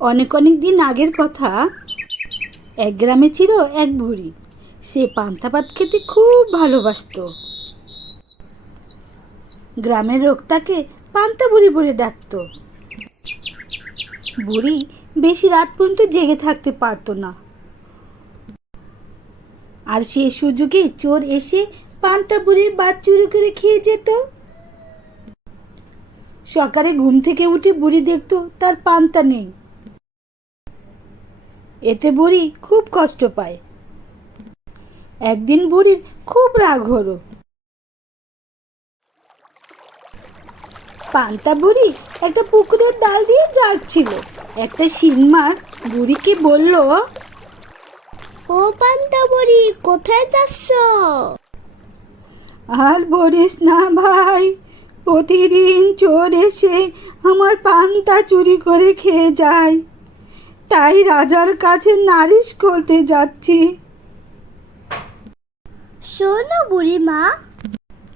অনেক অনেক দিন আগের কথা। এক গ্রামে ছিল এক বুড়ি। সে পান্তা ভাত খেতে খুব ভালোবাসতো। গ্রামের লোক তাকে পান্তা বুড়ি বলে ডাকতো। বুড়ি বেশি রাত পর্যন্ত জেগে থাকতে পারতো না, আর সে সুযোগে চোর এসে পান্তা বুড়ির ভাত চুরি করে খেয়ে যেত। সকালে ঘুম থেকে উঠে বুড়ি দেখতো তার পান্তা নেই। এতে বুড়ি খুব কষ্ট পায়। একদিন বুড়ির খুব রাগ হলো। পান্তা বুড়ি একটা পুকুরের ডাল দিয়ে যাচ্ছিল। একটা শিং মাছ বুড়িকে বলল, ও পান্তা বুড়ি, কোথায় যাচ্ছ? আর বলিস না ভাই, প্রতিদিন চোর এসে আমার পান্তা চুরি করে খেয়ে যায়। তাই রাজার কাছে নালিশ করতে যাচ্ছি। শোনো বুড়িমা,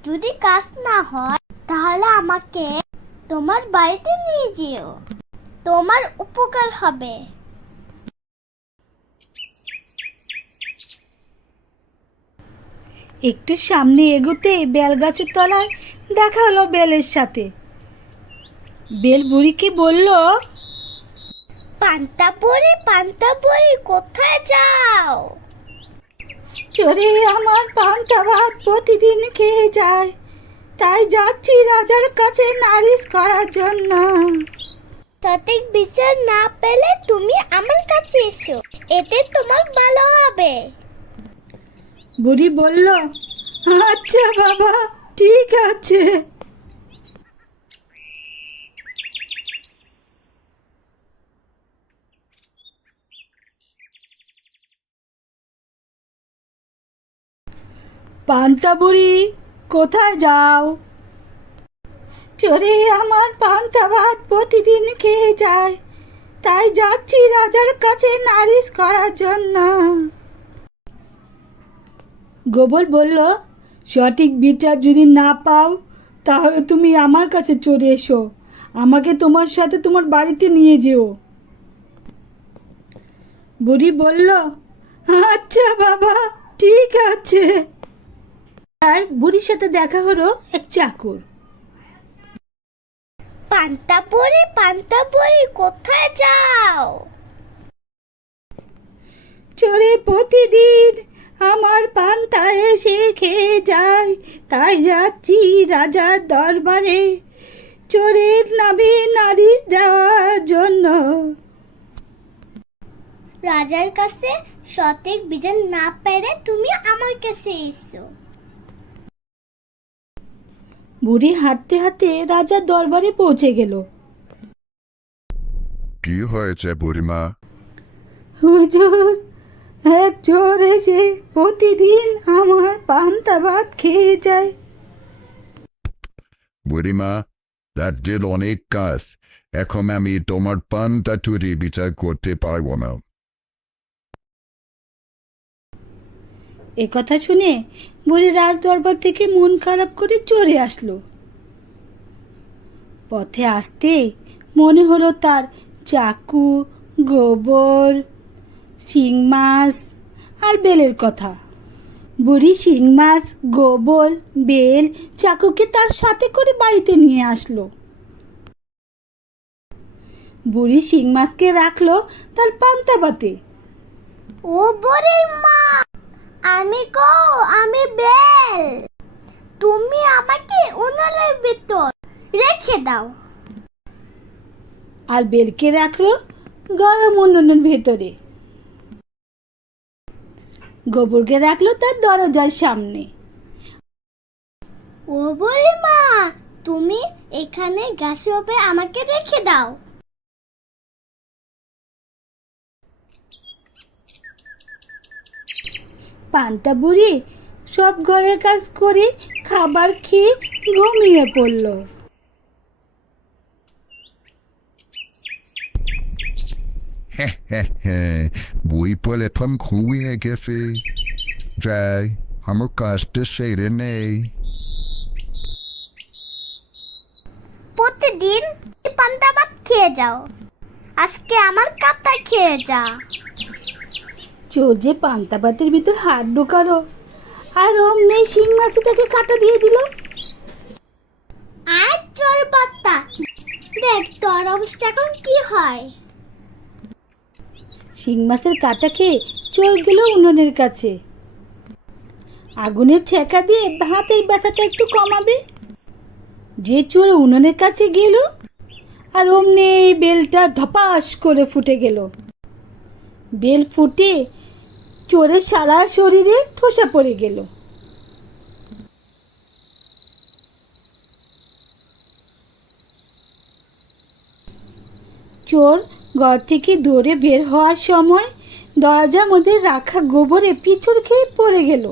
যদি কাজ না হয় তাহলে আমাকে তোমার বাড়িতে নিয়ে যেও, তোমার উপকার হবে। একটু সামনে এগোতে বেল গাছের তলায় দেখা হলো বেলের সাথে। বেল বুড়িকে বলল, পান্তা বুড়ি কোথায় যাও? চোরে আমার পান্তা ভাত প্রতিদিন খেয়ে যায়, তাই যাচ্ছি রাজার কাছে নালিশ করার জন্য। সঠিক বিচার না পেলে তুমি আমার কাছে এসো, এতে তোমার ভালো হবে। বুড়ি বলল, আচ্ছা বাবা, ঠিক আছে। পান্তা বুড়ি কোথায় যাও? চোরে আমার পান্তা ভাত প্রতিদিন খেয়ে যায়, তাই যাচ্ছি রাজার কাছে নালিশ করার জন্য। গোবর বলল, সঠিক বিচার যদি না পাও তাহলে তুমি আমার কাছে চলে এসো, আমাকে তোমার সাথে তোমার বাড়িতে নিয়ে যেও। বুড়ি বলল, আচ্ছা বাবা, ঠিক আছে। আর বুড়ির সাথে দেখা হলো এক চাকর। পান্তা বুড়ি কোথায় যাও? চোরে প্রতিদিন আমার পান্তা এসে খেয়ে যায়, তাই যাচ্ছি রাজার দরবারে চোরের নামে নালিশ দেওয়ার জন্য। রাজার কাছে সঠিক বিচার না পেরে তুমি আমার কাছে এসো। বুড়ি হাঁটতে হাঁটতে রাজার দরবারে পৌঁছে গেল। কি হয়েছে বুড়িমা? হুজুর, এক চোর এসে প্রতিদিন আমার পান্তা ভাত খেয়ে যায়। বুড়িমা, তার যে অনেক কাজ, এখন আমি তোমার পান্তা চুরি বিচার করতে পারবো না। এ কথা শুনে বুড়ি রাজ দরবার থেকে মন খারাপ করে চলে আসলো। পথে আসতে মনে হলো তার চাকু, গোবর, শিং মাছ আর বেলের কথা। বুড়ি শিং মাছ, গোবর, বেল, চাকুকে তার সাথে করে বাড়িতে নিয়ে আসলো। বুড়ি শিং মাছকে রাখলো তার পান্তা ভাতে। ও বুড়ির মা, আমি বেল, তুমি আমাকে উনানের ভিতর রেখে দাও। আর বেলকে রাখলো গরম উনুনের ভেতরে। গোবরকে রাখলো তার দরজার সামনে। ও বুড়ি মা, তুমি এখানে গ্যাসের উপরে আমাকে রেখে দাও। পান্তা বুড়ি সব ঘরের কাজ করে খাবার খেয়ে ঘুমিয়ে পড়ল। বই পড়ে এখন ঘুমিয়ে গেছে। যাই, আমার কাজটা সেরে নেই। প্রতিদিন পান্তা ভাত খেয়ে যাও, আজকে আমার কাপটা খেয়ে যা। চোর যে পান্তা ভাতের ভিতর হাত ঢোকালো, আর অমনি শিং মাছে তাকে কাটা দিয়ে দিল। আর চোর বার্তা, দেখ তোর অবস্থা এখন কি হয়। শিং মাছের কাটা খেয়ে চোর গেল উনুনের কাছে। আগুনের ছেঁকা দিয়ে হাতের ব্যথাটা একটু কমাবে। যে চোর উনুনের কাছে গেল, আর অমনি বেলটা ধপাস করে ফুটে গেল। বেল ফুটে চোরের সারা শরীরে ঠোসা পড়ে গেল। চোর ঘর থেকে দৌড়ে বের হওয়ার সময় দরজার মধ্যে রাখা গোবরে পিছল খেয়ে পড়ে গেল।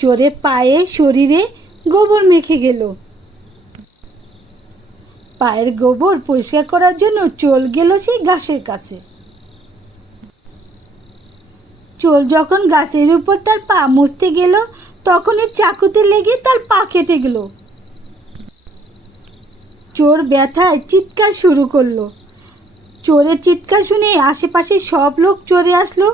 চোরের পায়ে শরীরে গোবর মেখে গেল। পায়ের গোবর পরিষ্কার করার জন্য চোর গেল সেই গাছের কাছে। চোর যখন গাছের উপর তার পা মুছতে গেল, তখনই চাকুতে লেগে তার পা কেটে গেল। চোর ব্যথায় চিৎকার শুরু করলো। চোরের চিৎকার শুনে আশেপাশে সব লোক চলে আসলো।